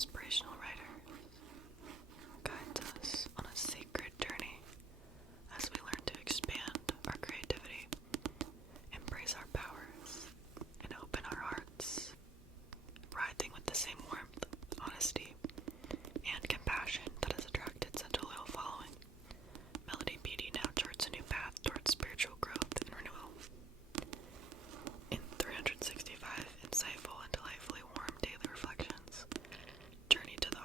inspirational writer, guides us on a sacred journey as we learn to expand our creativity, embrace our powers, and open our hearts, writhing with the same warmth, honesty, and compassion that has attracted such a loyal following. Melody Beatty now charts a new path towards spiritual growth and renewal. In 365 insightful and delightfully warm daily reflections, journey to the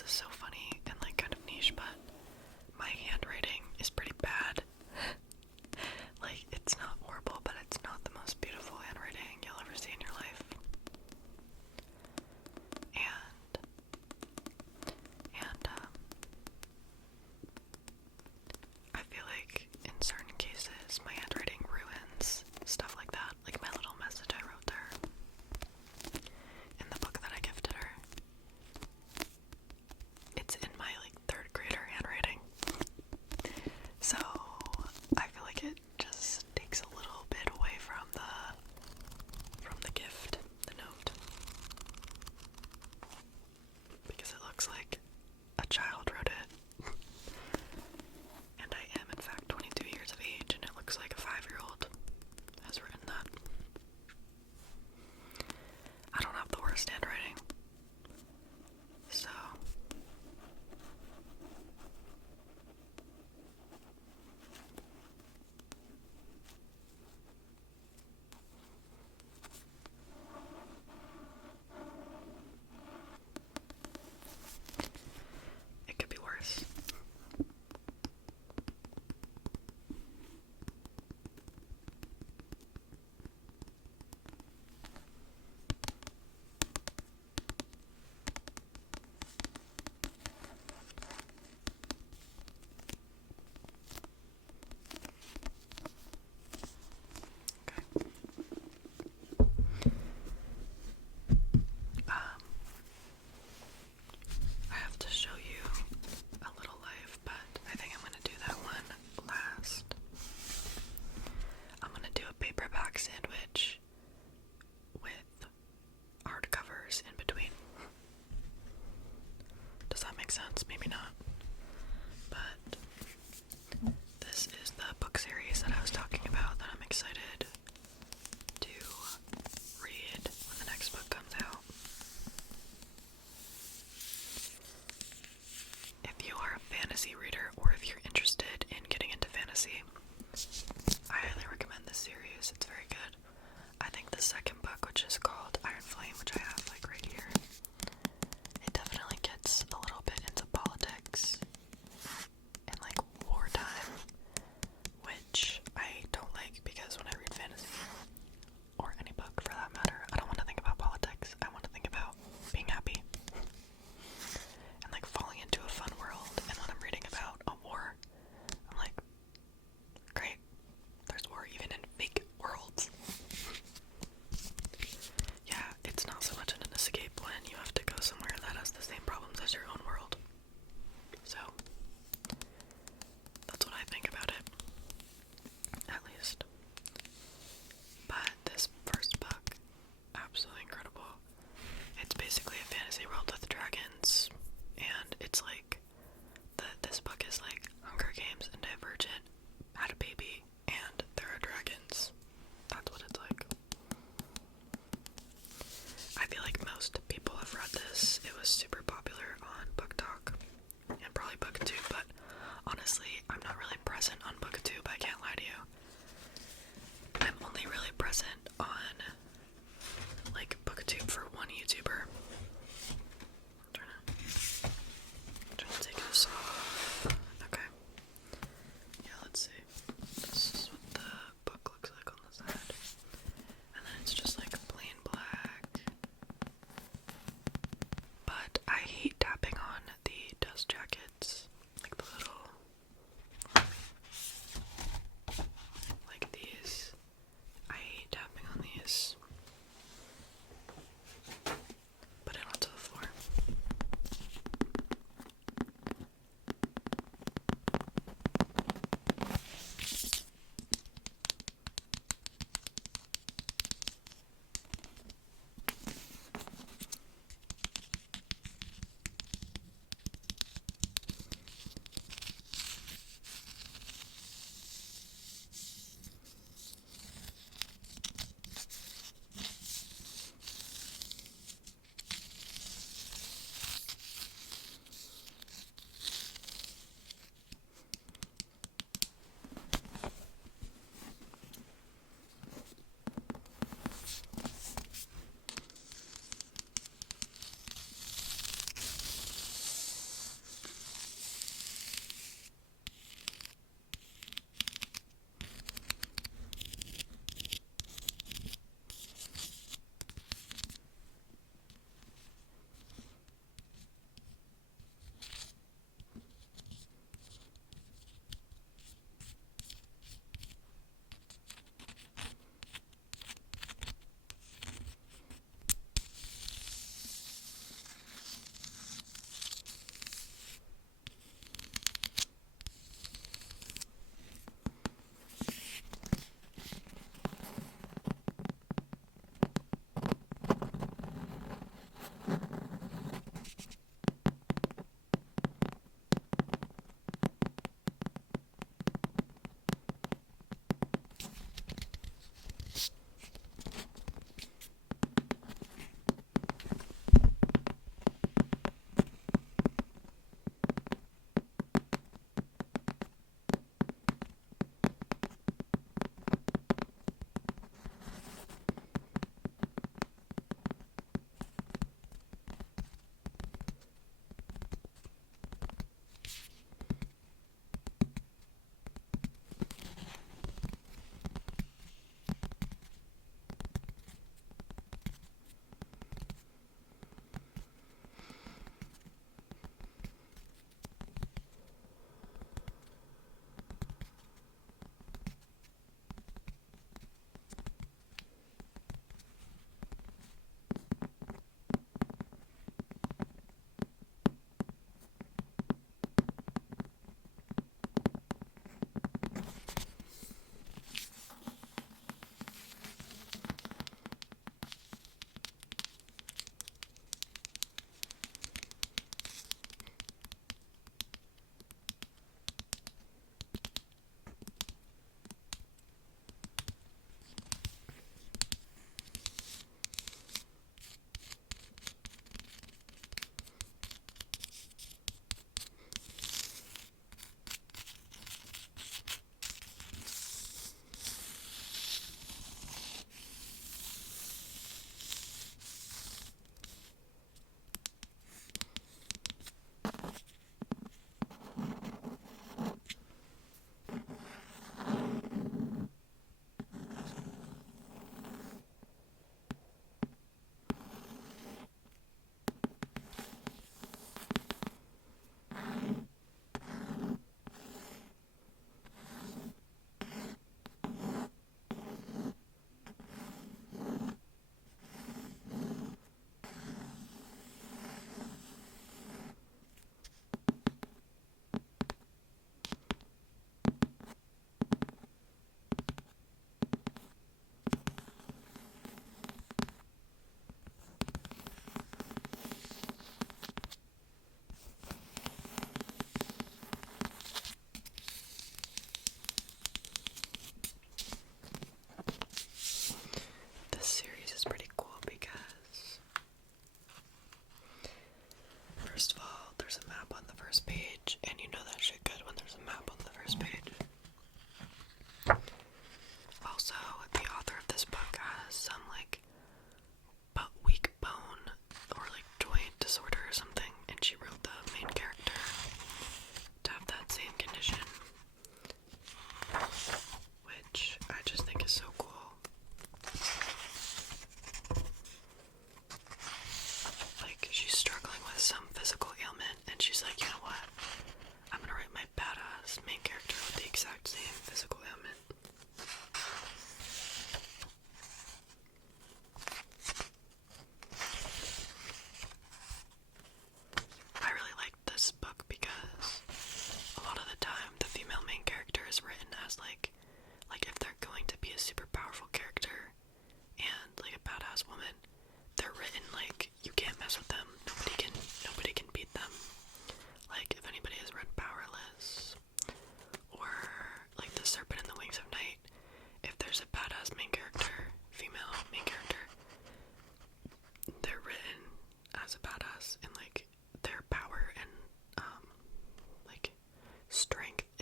this is so funny and like kind of niche, but my handwriting is pretty bad. Like, it's not horrible, but it's not the most beautiful handwriting you'll ever see in your life. And I feel like in certain cases my handwriting ruins stuff like that, like my little message I wrote her in the book that I gifted her.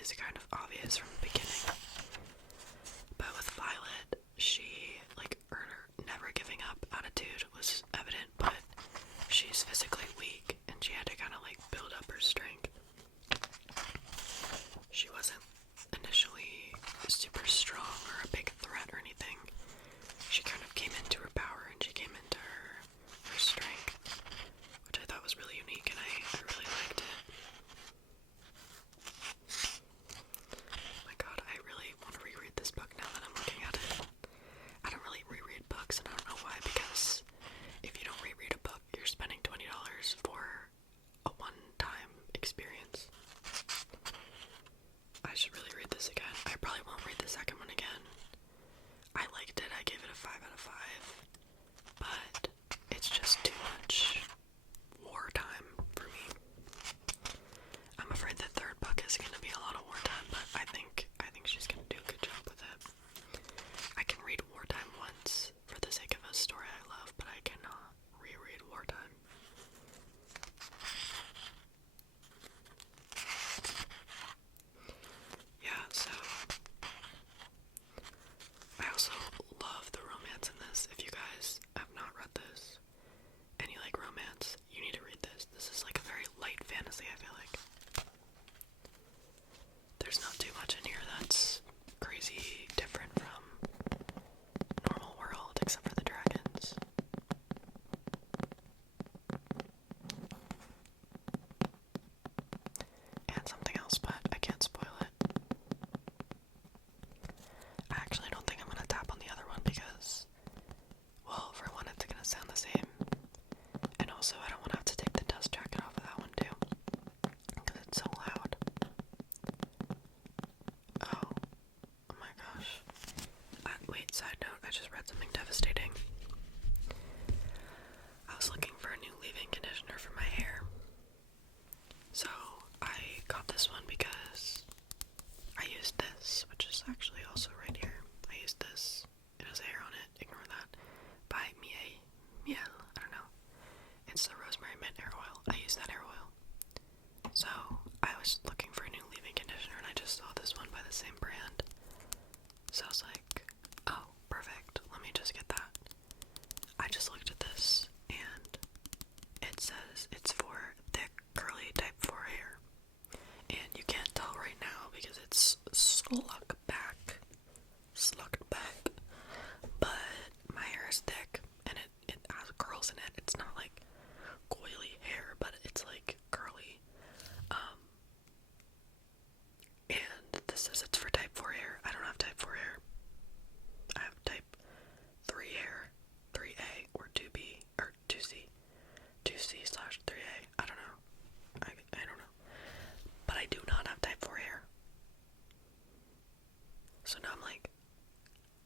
is kind of obvious from the beginning. But with Violet, she, like, her never giving up attitude was evident, but she's physically weak, and she had to kind of, like, build up her strength. She wasn't initially super strong or a big threat or anything. She kind of came into her power, and she came into her strength, which I thought was really unique, and I really liked it. My god, I really want to reread this book now that I'm looking at it. I don't really reread books, and I don't know why, because if you don't reread a book, you're spending $20 for a one-time experience. I should really read this again. I probably won't read the second one again. I liked it. I gave it a 5 out of 5. But it's just too much wartime for me. I'm afraid the third book is going to be a lot of wartime, but I think she's going to do a good job with it. I can read wartime once for the sake of a story I love, but I cannot reread wartime. Yeah, so I also love the romance in this. If you guys have not read this and you like romance, you need to read this. This is like a very light fantasy, I feel like. There's not too much in here that's crazy different from normal world, except for the dragons. And something else, but I can't spoil it. I actually don't think I'm gonna tap on the other one because, well, for one, it's gonna sound the same. And also, I don't want to have to take the dust jacket off of that one too, because it's so loud. Oh my gosh. Wait, side note, I just read something devastating. I was looking for a new leave-in conditioner for my hair. So, I got this one because I used this, which is actually also right here. I used this. It has hair on it. Ignore that. By Miel. I don't know. It's the rosemary mint hair oil. I use that hair oil. So, I was looking for a new leave-in conditioner, and I just saw this one by the same brand. So I was like, oh, perfect. Let me just get that. I just looked at this, and it says it's for thick, curly type 4 hair. And you can't tell right now because it's slucked back. But my hair is thick, and it has curls in it. It's not like coily hair, but it's like curly. And this says it's for type 4 hair. I don't have type 4 hair. I have type 3 hair, 3A, or 2B, or 2C. 2C/3A. I don't know. I don't know. But I do not have type 4 hair. So now I'm like,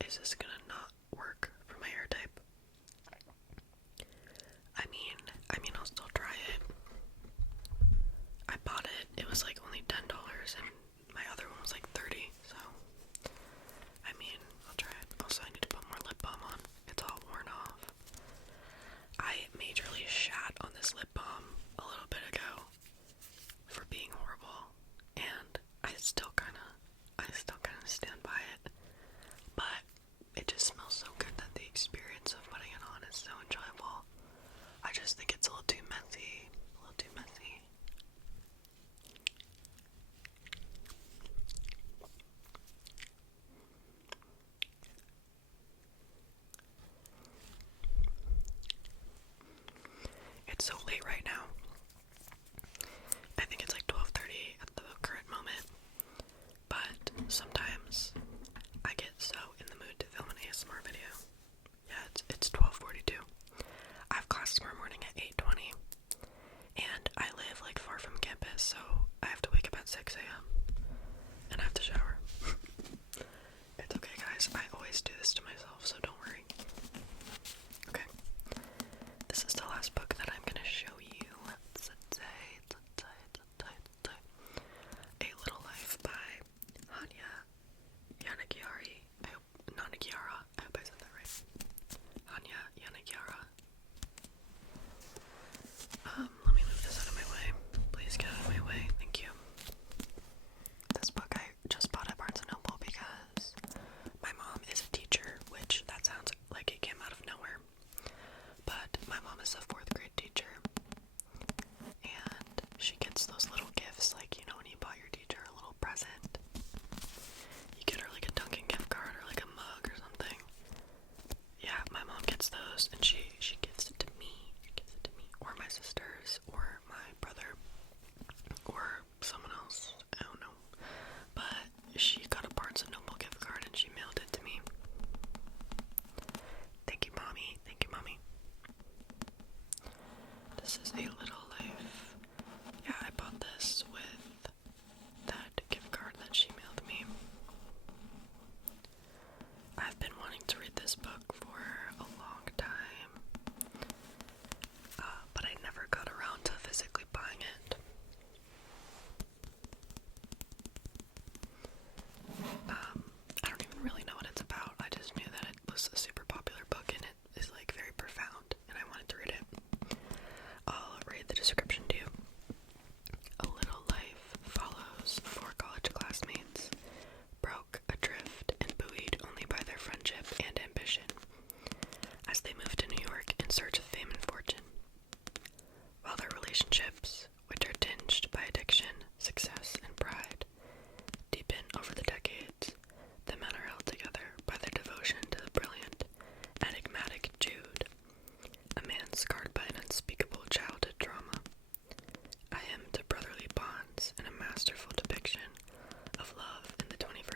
is this gonna not work for my hair type? I mean, I'll still try it. I bought it. It was like only $10, and my other one was like $30. So, I mean, I'll try it. Also, I need to put more lip balm on. It's all worn off. I majorly shat on this lip balm a little bit ago for being horrible, and I still kind of stand by it. But it just smells so good that the experience of putting it on is so enjoyable. I just think it's a little too messy. It's so late right now. I think it's like 12:30 at the current moment. But sometimes I get so in the mood to film an ASMR video. Yeah, it's 12:42. I have class tomorrow morning at 8:20. And I live like far from campus, so I have to wake up at 6 a.m. and I have to shower. It's okay, guys. I always do this to myself, so don't worry. Okay. This is the last book that I'm gonna show you. Let's say A Little Life by Hanya Yanagiari. I hope I said that right. Hanya Yanagiara. Let me move this out of my way. Please get out of my way. Thank you. This book I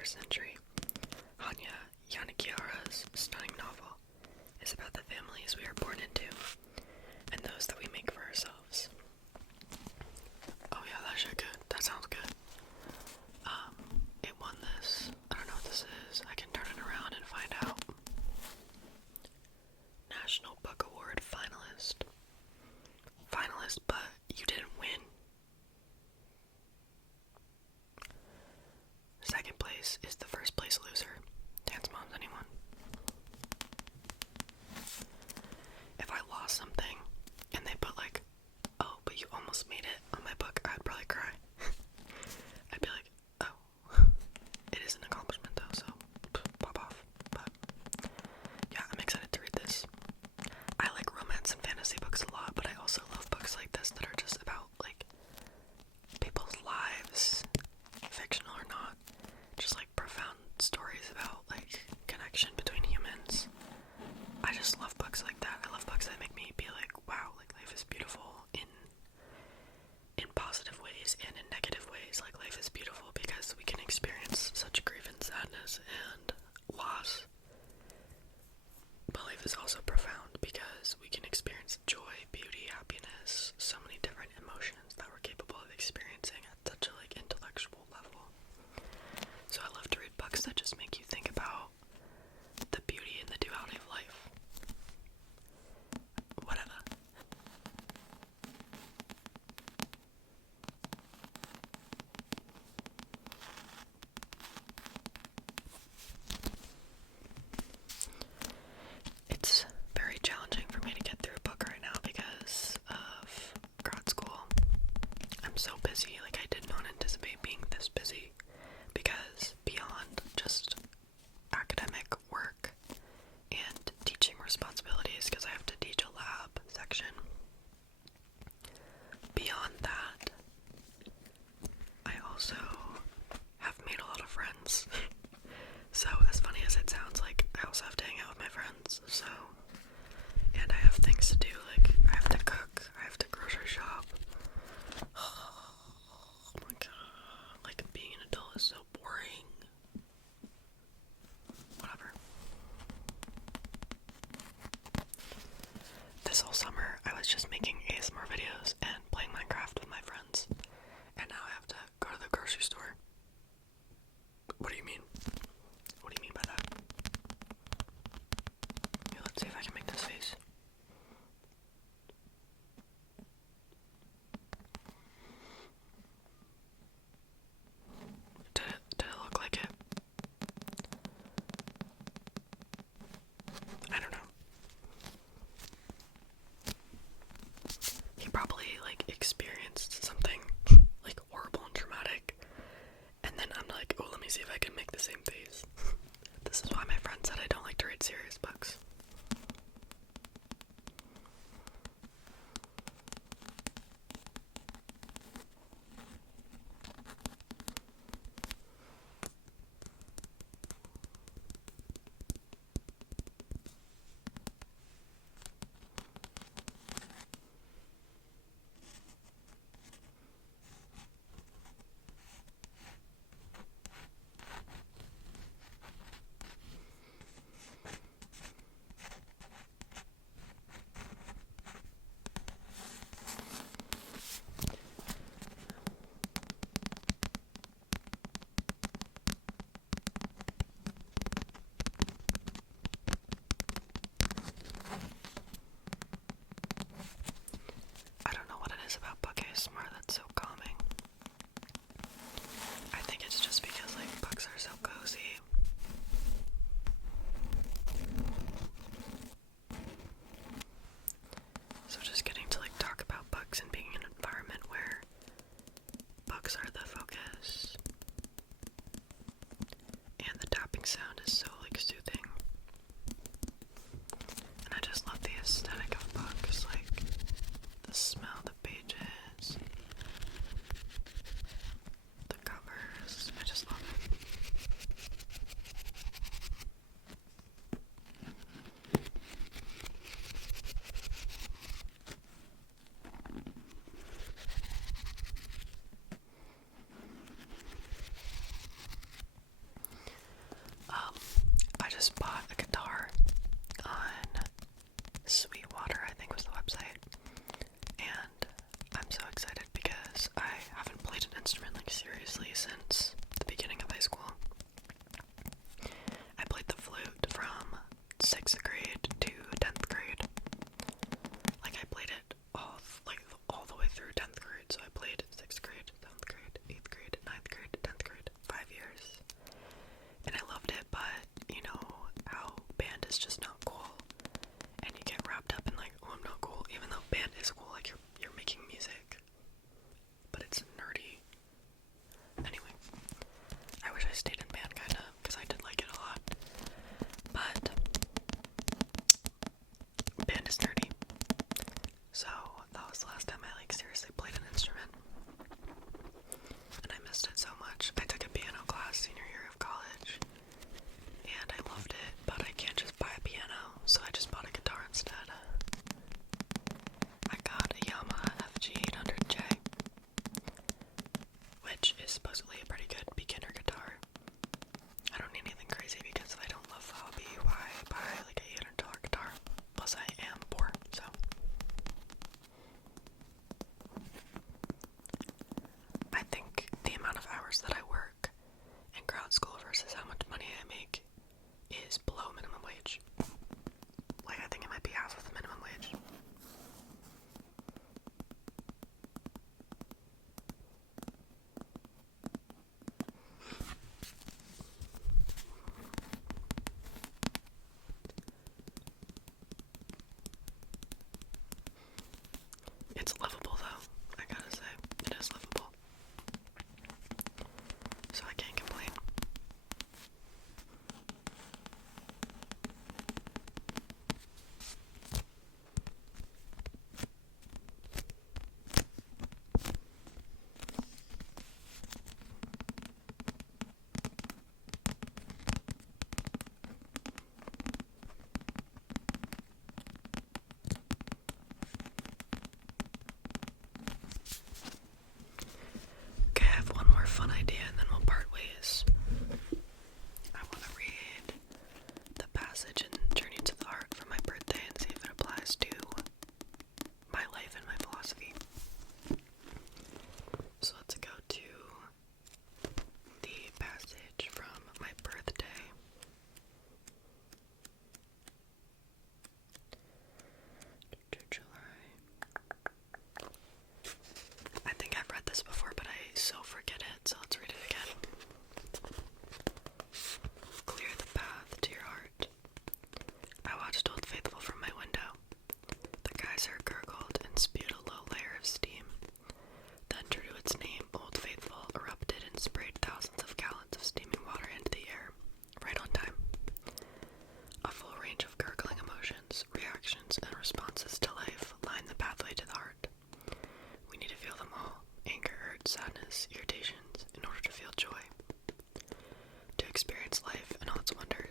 21st century, Hanya Yanagihara's stunning novel is about the families we are born into and those that we make for ourselves. Oh yeah, that shit good. That sounds good. It won this. I don't know what this is. I can turn it around and find out. National Book Award finalist. Finalist, but you didn't win. Second place is the first place loser. Dance Moms, anyone? If I lost something and they put like, oh, but you almost made it on my book, I'd probably cry. I'd be like, oh, it is an accomplishment though, so pop off. But yeah, I'm excited to read this. I like romance and fantasy books a lot, but I also love books like this that are just about like people's lives, fictional or not, just like profound stories about like connection between humans. I just love books like that. I love books that make me be like, wow, like life is beautiful in positive ways and in negative ways. Like life is beautiful because we can experience such grief and sadness and loss. But life is also profound because we can experience joy, beauty, happiness, so many different emotions that we're capable of experiencing at such a like intellectual level. So I love to read books that just make you think about the beauty and the duality of life. Whatever. It's very challenging for me to get through a book right now because of grad school. I'm so busy, like I did not anticipate being this busy because beyond just academic work and teaching responsibilities, because I have to teach a lab section, beyond that, I also have made a lot of friends. So as funny as it sounds, like I also have to hang out with my friends, so, and I have things to do, like I have to cook, I have to grocery shop. Oh my god, like being an adult is so boring. Whatever. This whole summer I was just making ASMR videos and playing Minecraft with my friends, and now I have to go to the grocery store. What do you mean? What do you mean by that? Okay, let's see if I can make this face. Did it look like it? I don't know. He probably like experienced something like horrible and traumatic, and then I'm like, oh, let me see if I can make the same face. This is why my friend said I don't like to read serious books. I don't know what it is about book ASMR that's so calming. I think it's just because like books are so cozy. So just getting to like talk about books and being in an environment where books are the focus and the tapping sound is so like soothing. And I just love the aesthetic of books, like the smell, the pages, the covers. I just love it.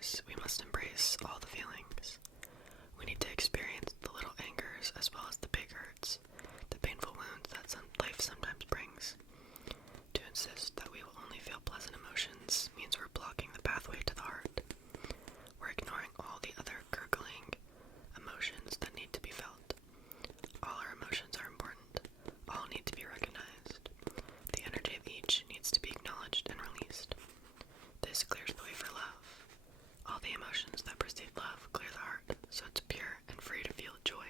powers, we must embrace all the feelings. We need to experience the little angers as well as the big hurts, the painful wounds that life sometimes brings. To insist that we will only feel pleasant emotions means we're blocking the pathway to the heart. We're ignoring all the other gurgling emotions that need to be felt. All our emotions are important. All need to be recognized. The energy of each needs to be acknowledged and released. This clears the way for love. All the emotions that precede love clear the heart, so it's pure and free to feel joy.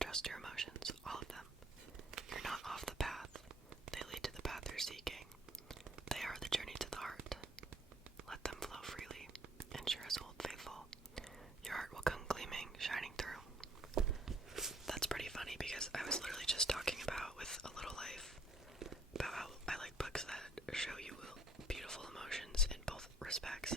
Trust your emotions, all of them. You're not off the path. They lead to the path you're seeking. They are the journey to the heart. Let them flow freely, and sure as old faithful, your heart will come gleaming, shining through. That's pretty funny because I was literally just talking about with A Little Life about how I like books that show you beautiful emotions in both respects.